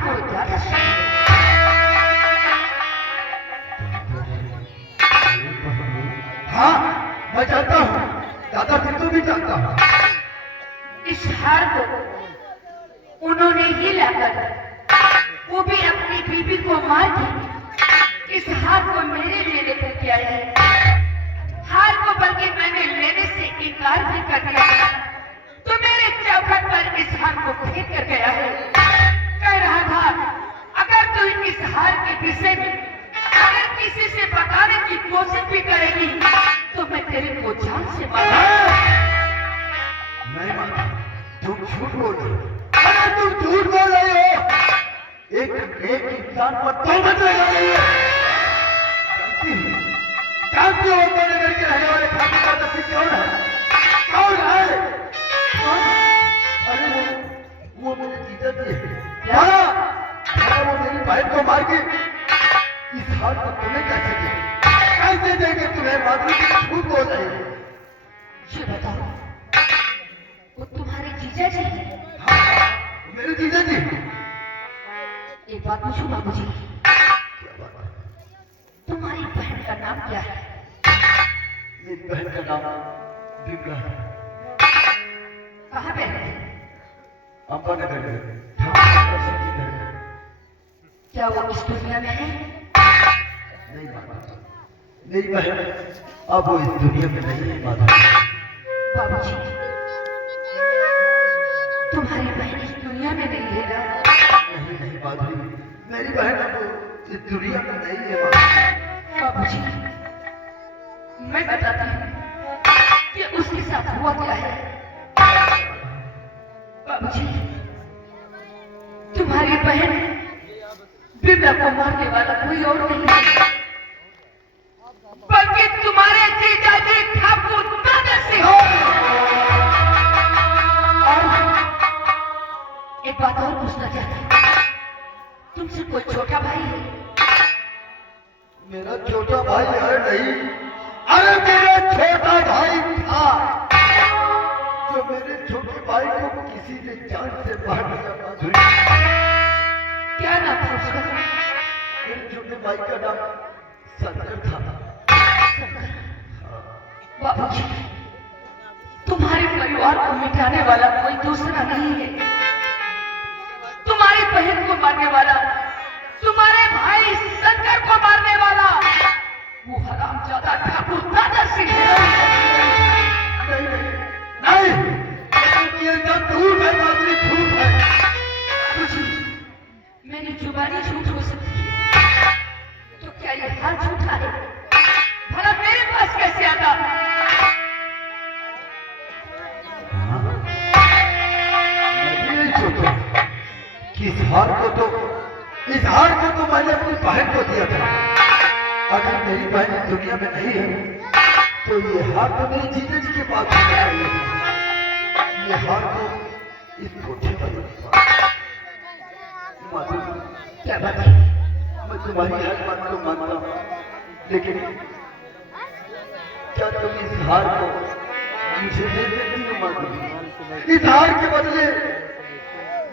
ठाकुर दादा सिंह। हाँ, मैं जानता हूँ, दादा पिंटू भी जानता हूँ। इस हार को उन्होंने ही लाकर, वो भी अपनी बीवी को मार के, इस हार को मेरे लिए लेकर के आए हैं। हार को बल्कि मैंने लेने से इनकार भी कर दिया था, तो मेरे चौखट पर इस हार को फेंक कर गया है। कह रहा था अगर तू इस हार के विषय में अगर किसी से बताने की कोशिश भी करेगी तो मैं तेरे को जान से मारूंगा। नहीं माता, तुम झूठ बोल रहे हो। अरे तुम झूठ बोल रहे हो। एक इंसान पर तोहमत लगा रही हो। जानती हो मेरे घर के रहने वाले ठाकुर दादा सिंह कौन है? कौन है? अरे वो मेरे जीजा जी है। वो मेरी बहन को मार के इस हाथ को तुम्हें कैसे दे? कैसे देंगे तुम्हें? माधुरी की झूठ बोल रही है। ये बताओ, वो तुम्हारे जीजा जी हैं? हाँ, मेरे जीजा जी। एक बात पूछूं बाबूजी, क्या बात है? तुम्हारी बहन का नाम क्या है? मेरी बहन का नाम विमला है। कहाँ पे है? अम्बा नगर में। क्या वो इस दुनिया में है? नहीं माता, मेरी बहन अब वो इस दुनिया में नहीं है माता। बाबूजी, तुम्हारी बहन इस दुनिया में नहीं है ना? नहीं माधुरी, मेरी बहन अब इस दुनिया में नहीं है माता। बाबूजी, मैं बताती हूँ कि उसके साथ हुआ क्या है। बाबूजी, तुम्हारी बहन विमला को मारने वाला कोई और नहीं है, बल्कि तुम्हारे जीजा जी ठाकुर दादा सिंह। और एक बात और पूछना चाहती हूँ, तुमसे कोई छोटा भाई है? मेरा छोटा भाई है नहीं। अरे मेरा छोटा भाई था जो मेरे छोटे भाई को किसी ने जान से मार दिया माधुरी। क्या नाम था उसका? मेरे छोटे भाई का नाम शंकर था। बाबूजी, तुम्हारे परिवार को मिटाने वाला कोई दूसरा नहीं है। तुम्हारी बहन को मारने वाला, तुम्हारे भाई शंकर को मारने वाला वो हरामजादा ठाकुर दादा सिंह है। नहीं, ये सब झूठ है माधुरी, झूठ है। बाबूजी, मेरी जुबानी झूठ हो सकती है, तो क्या ये हाथ झूठा है? भला मेरे पास कैसे आता? इस हार को तो मैंने अपनी बहन को दिया था। अगर मेरी बहन इस दुनिया में नहीं है तो ये हार तो मेरे जीजा जी के पास होना चाहिए। ये हार तो इस कोठे वाले के पास। माधुरी, क्या बात है? मैं तुम्हारी हर बात को मानता हूँ, लेकिन क्या तुम इस हार को मुझे दे देती हो माधुरी? इस हार के बदले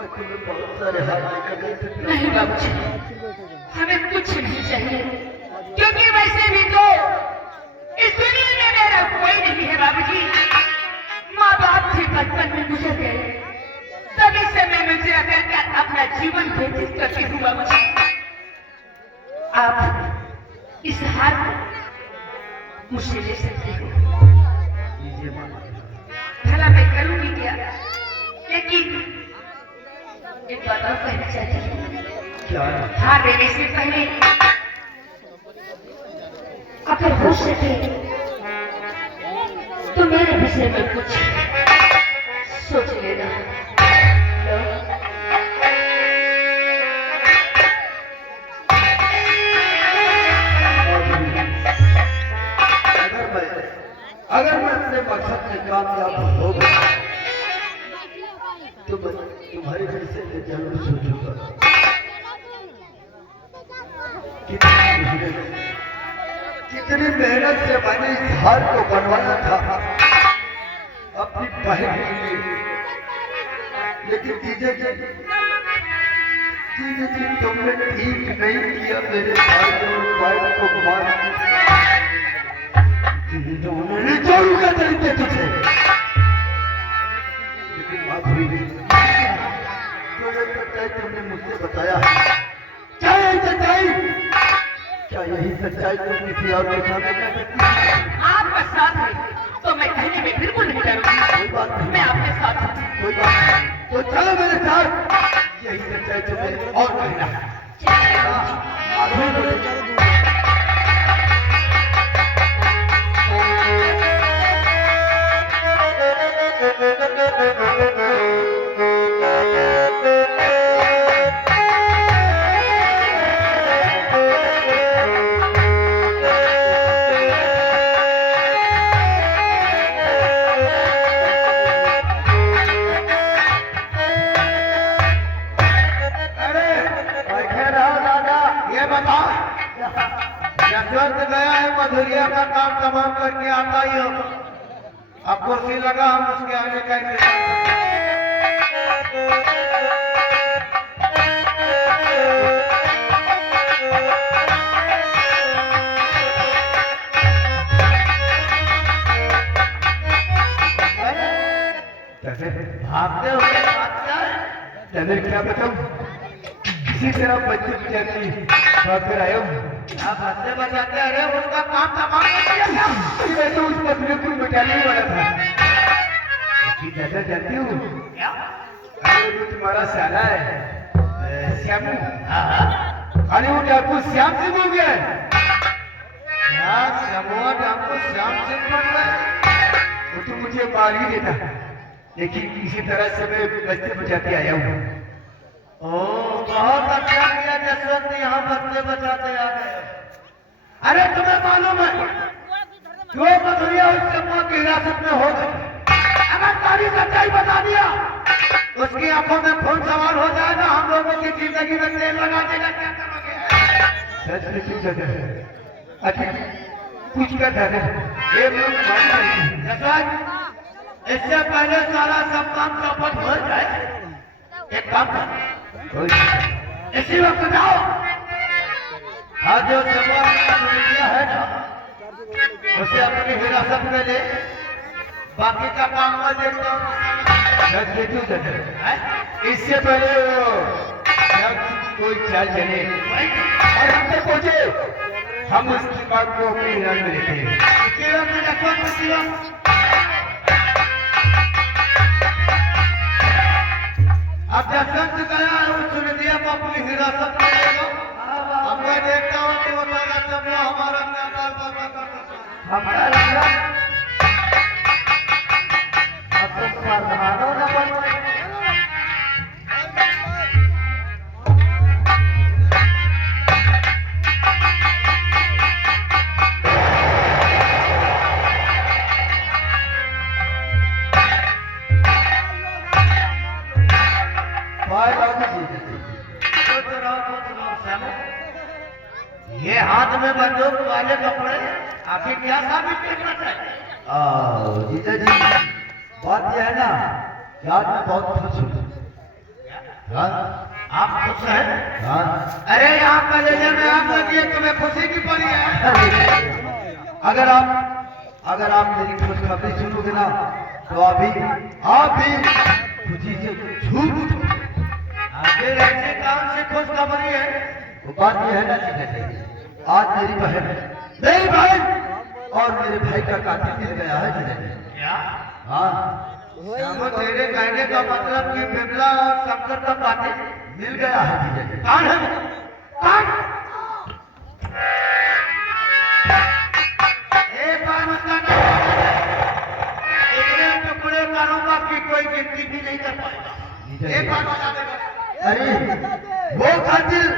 मैं तुम्हें बहुत सारे हार देकर दे सकता हूँ। नहीं बाबूजी, हमें कुछ नहीं चाहिए, क्योंकि वैसे भी तो इस दुनिया में मेरा कोई नहीं है बाबूजी। माँ बाप भी बचपन में गुजर गए, तभी से मैं मुझे अगर अपना जीवन व्यतीत करती हूँ बाबूजी। आप इस हार को मुझसे ले सकते हो। भला मैं करूंगी क्या? लेकिन एक बात और कहना चाहती हूँ, क्या? हार देने से पहले अगर हो सके तो मेरे विषय में कुछ सोच लेना। अगर मैं अपने मकसद से कामयाब हो गया तो मैं तुम्हारे विषय में जरूर सोचूंगा। कितनी मेहनत से मैंने इस हार को बनवाया था अपनी बहन के लिए, लेकिन जीजा जी तुमने ठीक नहीं किया मेरे भाई को मार उन्होंने छोड़ूंगा तरीके तुझे लेकिन माधुरी जो ये सच्चाई तुमने मुझसे बताया क्या यही सच्चाई क्या यही सच्चाई तुम किसी और के सामने कह सकती है? आपका साथ है तो मैं कहने में बिल्कुल नहीं डरूंगी। कोई बात नहीं मैं आपके साथ हूँ। कोई बात नहीं तो चलो मेरे साथ यही सच्चाई तुम्हें और कहना है माधुरी बोले यशवंत गया है मधुरिया का काम तमाम करके आता ही हो। अब कुर्सी लगा हम उसके आने का इंतजार भागते हुए बात क्या है तने क्या बताऊं किसी तरह बच्चे जाती भाग कर आया हूँ आप हंसते बचाते अरे उसका काम तमाम कर दिया क्या? मैं तो उस पत्नी को बचाने ही वाला था कि दादा जानती हूँ क्या? अरे वो तुम्हारा साला है श्यामू अरे वो डाकू श्याम सिंह हो गया है क्या श्यामुआ डाकू श्याम सिंह बन रहा है? वो तो मुझे मार ही देता लेकिन किसी तरह से मैं बचते बचाते आया हूँ बहुत अच्छा किया जसवंत यहाँ बच्चे बचाते आ गए। अरे तुम्हें मालूम है जो मधुरिया उस चम्मा की हिरासत में हो गई अगर सारी सच्चाई बता दिया उसकी आंखों में खून सवार हो जाएगा हम लोगों की जिंदगी में तेल लगा देगा क्या करोगे? सच में तू दादा अच्छा कुछ का दादा ये लोग मान नहीं जसवंत इससे पहले सारा सब काम चौपट हो जाए एक काम कर इसी वक्त जाओ आज जो समझिया है ना उसे अपनी हिरासत में ले बाकी का काम मैं देखता हूँ। इससे पहले वो जब कोई चाल चले और हम तक पहुंचे हम उसकी बात को अपने ध्यान में लेते हैं अब जसवंत गया है उस सुनिधिया को अपनी हिरासत में ले लो। अब मैं देखता हूँ कि वो सारा समूह हमारा क्या बात करता है। हमारा लगा अब तो प्रधानो न बन ये हाथ में बंदूक वाले कपड़े आखिर क्या साबित करना चाहिए? जीजा जी बात यह है ना कि आज मैं बहुत खुश हूँ हाँ आप खुश हैं? हाँ अरे यहाँ कलेजे में आग लगी है तुम्हें खुशी की पड़ी है। अगर आप मेरी खुशखबरी सुनोगे ना तो आप भी खुशी से झूम उठोगे आखिर ऐसी कौन सी खुशखबरी है? वो बात यह है ना जीजा जी आज मेरी बहन और मेरे भाई का कातिल मिल गया है जीजा जी क्या? हाँ तो तेरे कहने का मतलब कि बिमला और शंकर का कातिल मिल गया है जीजा जी कौन है? कौन? एक बार उसका नाम इतने टुकड़े करूंगा कि कोई गिनती भी नहीं कर पाएगा। एक बार बता देगा। अरे वो कातिल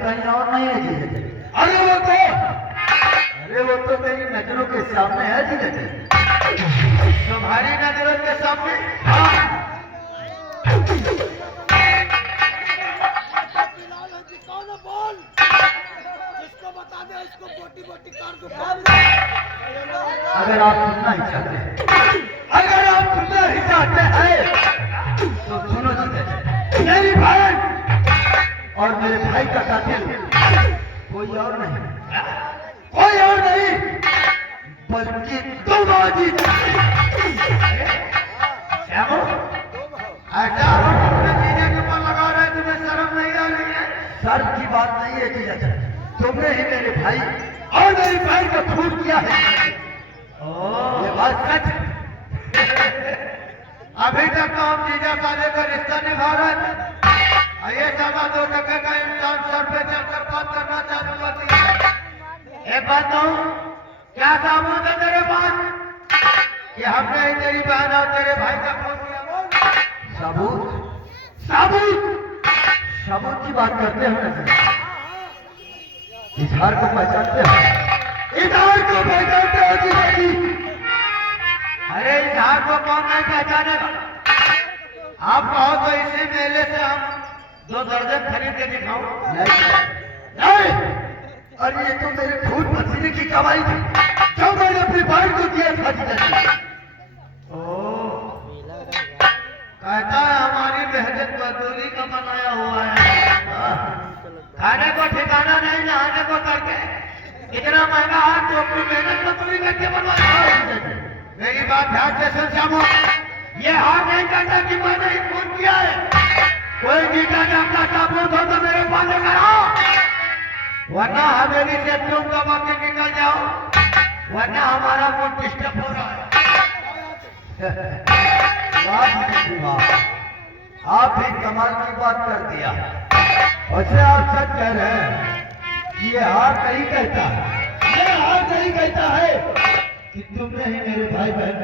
कहीं और नहीं है जीजा जी अरे वो तो मेरी नजरों के सामने है जीजा जी तुम्हारी नजरों के सामने? हाँ अगर आप सुनना ही चाहते हैं तो सुनो जीजा जी मेरी बहन और मेरे भाई का कातिल कोई और नहीं, कोई और नहीं बल्कि तुम अजीत। श्यामू, ऐसा आरोप अपने जीजा के ऊपर लगा रहा है, तुम्हें शर्म नहीं आ रही है? सर की बात नहीं है जीजा जी, तुमने ही मेरे भाई और मेरी बहन का खून किया है। ये बात सच है। अभी तक तो हम जीजा साले का रिश्ता निभा रहे थे, और ये साला 2 टके का इंसान सर पे चढ़कर बात करना चालू कर दिया। एक बात कहूं, क्या साबूत है तेरे पास कि हमने ही तेरी बहन और तेरे भाई का खून किया? बोल। सबूत, सबूत, सबूत की बात करते हो ना? इजहार को पहचानते हो? इजहार को पहचानते हो जीजा जी? अरे इजहार को कौन नहीं पहचानेगा? आप कहो तो इसी मेले से हम 2 दर्जन खरीद के दिखाऊं? नहीं, अरे ये तो मेरे खून पसीने की कमाई थी जो मैंने अपनी बहन को दिया था जीजा जी। कहता है हमारी मेहनत मजदूरी का बनाया हुआ है, खाने को ठिकाना नहीं, नहाने को करके इतना महंगा हाथ तो अपनी मेहनत मजदूरी करके बनवाया। मेरी बात ध्यान से सुन श्यामू, ये हाथ नहीं करता कि मैंने ही खून किया है। कोई जीता ने अपना सबूत हो तो मेरे पास लेकर आओ, वरना हवेली से तुम कमा के निकल जाओ, वरना हमारा मूड डिस्टर्ब हो रहा है। आप भी कमाल की बात कर दिया। वैसे आप सच कह रहे हैं कि ये हार नहीं कहता है, ये हार नहीं कहता है कि तुमने ही मेरे भाई बहन